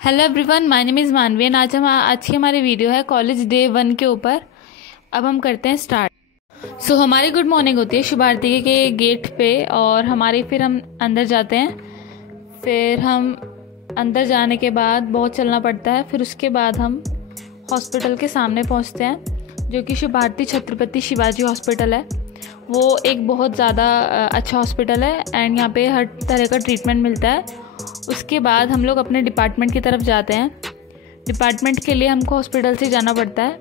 Hello everyone, my name is मानवी and आज की हमारी वीडियो है कॉलेज डे 1 के ऊपर। अब हम करते हैं स्टार्ट। हमारी गुड मॉर्निंग होती है शुभ आरती के गेट पे और फिर हम अंदर जाते हैं। फिर हम अंदर जाने के बाद बहुत चलना पड़ता है। फिर उसके बाद हम हॉस्पिटल के सामने पहुंचते हैं, जो कि शुभ आरती छत्रपति शिवाजी हॉस्पिटल है। वो एक बहुत ज़्यादा अच्छा हॉस्पिटल है एंड यहाँ पे हर तरह का ट्रीटमेंट मिलता है। उसके बाद हम लोग अपने डिपार्टमेंट की तरफ जाते हैं। डिपार्टमेंट के लिए हमको हॉस्पिटल से जाना पड़ता है,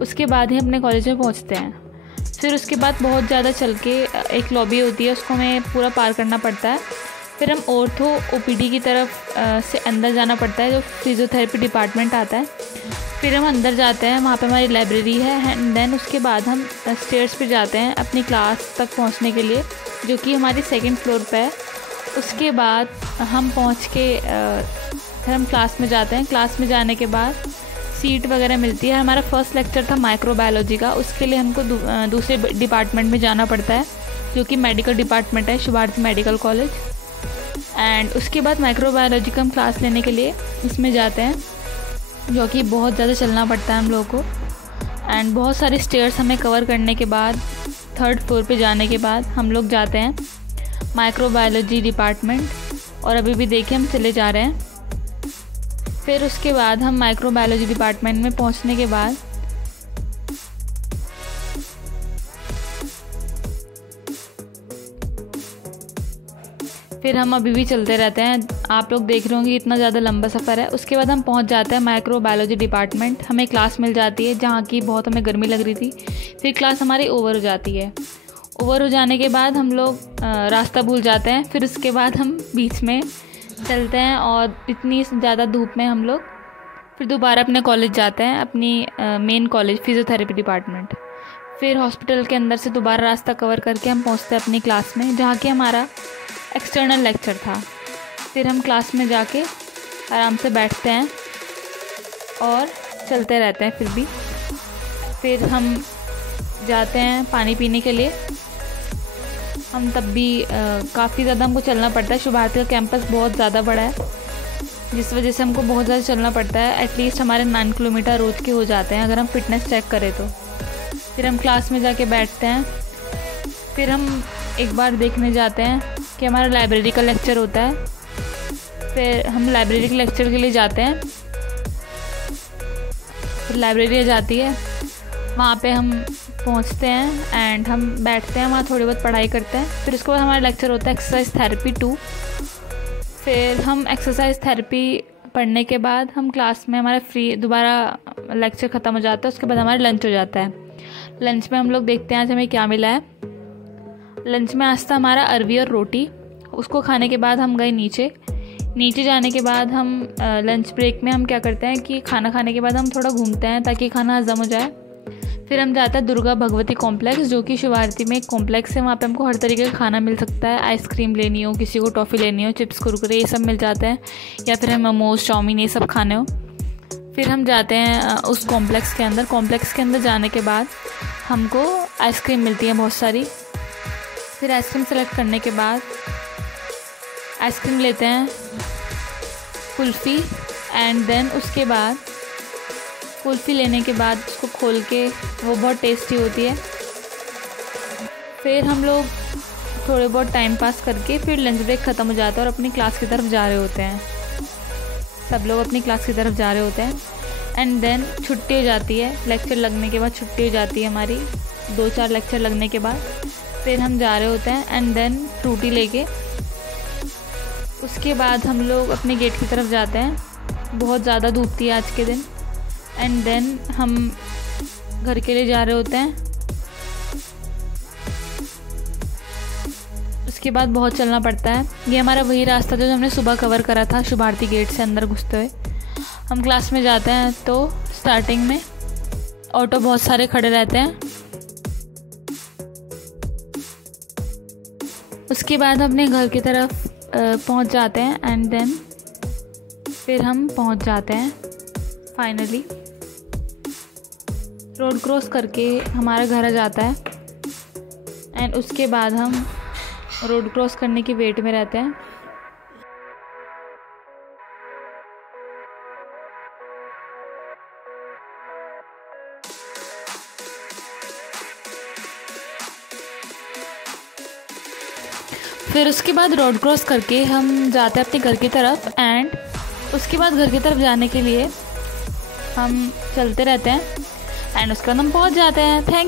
उसके बाद ही अपने कॉलेज में पहुंचते हैं। फिर उसके बाद बहुत ज़्यादा चल के एक लॉबी होती है, उसको हमें पूरा पार करना पड़ता है। फिर हम ऑर्थो ओपीडी की तरफ से अंदर जाना पड़ता है, जो फिजियोथेरेपी डिपार्टमेंट आता है। फिर हम अंदर जाते हैं, वहाँ पे हमारी लाइब्रेरी है एंड देन उसके बाद हम स्टेयर्स पे जाते हैं अपनी क्लास तक पहुँचने के लिए, जो कि हमारी 2nd फ्लोर पे है। उसके बाद हम पहुँच के फिर हम क्लास में जाते हैं। क्लास में जाने के बाद सीट वगैरह मिलती है। हमारा फर्स्ट लेक्चर था माइक्रोबायोलॉजी का, उसके लिए हमको दूसरे डिपार्टमेंट में जाना पड़ता है, जो कि मेडिकल डिपार्टमेंट है, शुभ आरती मेडिकल कॉलेज। एंड उसके बाद माइक्रोबायोलॉजी का हम क्लास लेने के लिए इसमें जाते हैं, जो कि बहुत ज़्यादा चलना पड़ता है हम लोगों को। एंड बहुत सारे स्टेयर्स हमें कवर करने के बाद 3rd फ्लोर पे जाने के बाद हम लोग जाते हैं माइक्रोबायोलॉजी डिपार्टमेंट, और अभी भी देखिए हम चले जा रहे हैं। फिर उसके बाद हम माइक्रोबायोलॉजी डिपार्टमेंट में पहुंचने के बाद फिर हम अभी भी चलते रहते हैं। आप लोग देख रहे होंगे इतना ज़्यादा लंबा सफ़र है। उसके बाद हम पहुंच जाते हैं माइक्रोबायोलॉजी डिपार्टमेंट। हमें क्लास मिल जाती है, जहाँ की बहुत हमें गर्मी लग रही थी। फिर क्लास हमारी ओवर हो जाती है। ओवर हो जाने के बाद हम लोग रास्ता भूल जाते हैं। फिर उसके बाद हम बीच में चलते हैं और इतनी ज़्यादा धूप में हम लोग फिर दोबारा अपने कॉलेज जाते हैं, अपनी मेन कॉलेज फिजियोथेरेपी डिपार्टमेंट। फिर हॉस्पिटल के अंदर से दोबारा रास्ता कवर करके हम पहुंचते हैं अपनी क्लास में, जहाँ कि हमारा एक्सटर्नल लेक्चर था। फिर हम क्लास में जाके आराम से बैठते हैं और चलते रहते हैं। फिर हम जाते हैं पानी पीने के लिए। हम तब भी काफ़ी ज़्यादा हमको चलना पड़ता है। शुभ आरती का कैंपस बहुत ज़्यादा बड़ा है, जिस वजह से हमको बहुत ज़्यादा चलना पड़ता है। एटलीस्ट हमारे 9 किलोमीटर रोज़ के हो जाते हैं अगर हम फिटनेस चेक करें तो। फिर हम क्लास में जाके बैठते हैं। फिर हम एक बार देखने जाते हैं कि हमारा लाइब्रेरी का लेक्चर होता है। फिर हम लाइब्रेरी के लेक्चर के लिए जाते हैं। फिर लाइब्रेरी जाती है, वहाँ पे हम पहुँचते हैं एंड हम बैठते हैं, वहाँ थोड़ी बहुत पढ़ाई करते हैं। फिर उसके बाद हमारा लेक्चर होता है एक्सरसाइज थेरेपी 2। फिर हम एक्सरसाइज थेरेपी पढ़ने के बाद हम क्लास में हमारा दोबारा लेक्चर ख़त्म हो जाता है। उसके बाद हमारा लंच हो जाता है। लंच में हम लोग देखते हैं आज हमें क्या मिला है। लंच में आज था हमारा अरवी और रोटी। उसको खाने के बाद हम गए नीचे जाने के बाद हम लंच ब्रेक में हम क्या करते हैं कि खाना खाने के बाद हम थोड़ा घूमते हैं ताकि खाना हजम हो जाए। फिर हम जाते हैं दुर्गा भगवती कॉम्प्लेक्स, जो कि शिव आरती में एक कॉम्प्लेक्स है। वहाँ पे हमको हर तरीके का खाना मिल सकता है। आइसक्रीम लेनी हो, किसी को टॉफ़ी लेनी हो, चिप्स कुरकुरे, ये सब मिल जाते हैं, या फिर हम मोमोज चाउमीन ये सब खाने हो। फिर हम जाते हैं उस कॉम्प्लेक्स के अंदर। कॉम्प्लेक्स के अंदर जाने के बाद हमको आइसक्रीम मिलती है बहुत सारी। फिर आइसक्रीम सेलेक्ट करने के बाद आइसक्रीम लेते हैं, कुल्फ़ी, एंड देन उसके बाद कुल्फ़ी लेने के बाद उसको खोल के वो बहुत टेस्टी होती है। फिर हम लोग थोड़े बहुत टाइम पास करके फिर लंच ब्रेक ख़त्म हो जाता है और अपनी क्लास की तरफ जा रहे होते हैं। सब लोग अपनी क्लास की तरफ जा रहे होते हैं एंड देन छुट्टी हो जाती है। लेक्चर लगने के बाद छुट्टी हो जाती है हमारी, 2-4 लेक्चर लगने के बाद। फिर हम जा रहे होते हैं एंड देन फ्रूटी लेके उसके बाद हम लोग अपने गेट की तरफ जाते हैं। बहुत ज़्यादा धूप थी आज के दिन। एंड देन हम घर के लिए जा रहे होते हैं। उसके बाद बहुत चलना पड़ता है। ये हमारा वही रास्ता जो हमने सुबह कवर करा था शुभ आरती गेट से अंदर घुसते हुए। हम क्लास में जाते हैं तो स्टार्टिंग में ऑटो बहुत सारे खड़े रहते हैं। उसके बाद अपने घर की तरफ पहुंच जाते हैं एंड देन फिर हम पहुंच जाते हैं फाइनली। रोड क्रॉस करके हमारा घर आ जाता है एंड उसके बाद हम रोड क्रॉस करने की वेट में रहते हैं। फिर उसके बाद रोड क्रॉस करके हम जाते हैं अपने घर की तरफ। एंड उसके बाद घर की तरफ जाने के लिए हम चलते रहते हैं एंड उसके बाद हम पहुंच जाते हैं। थैंक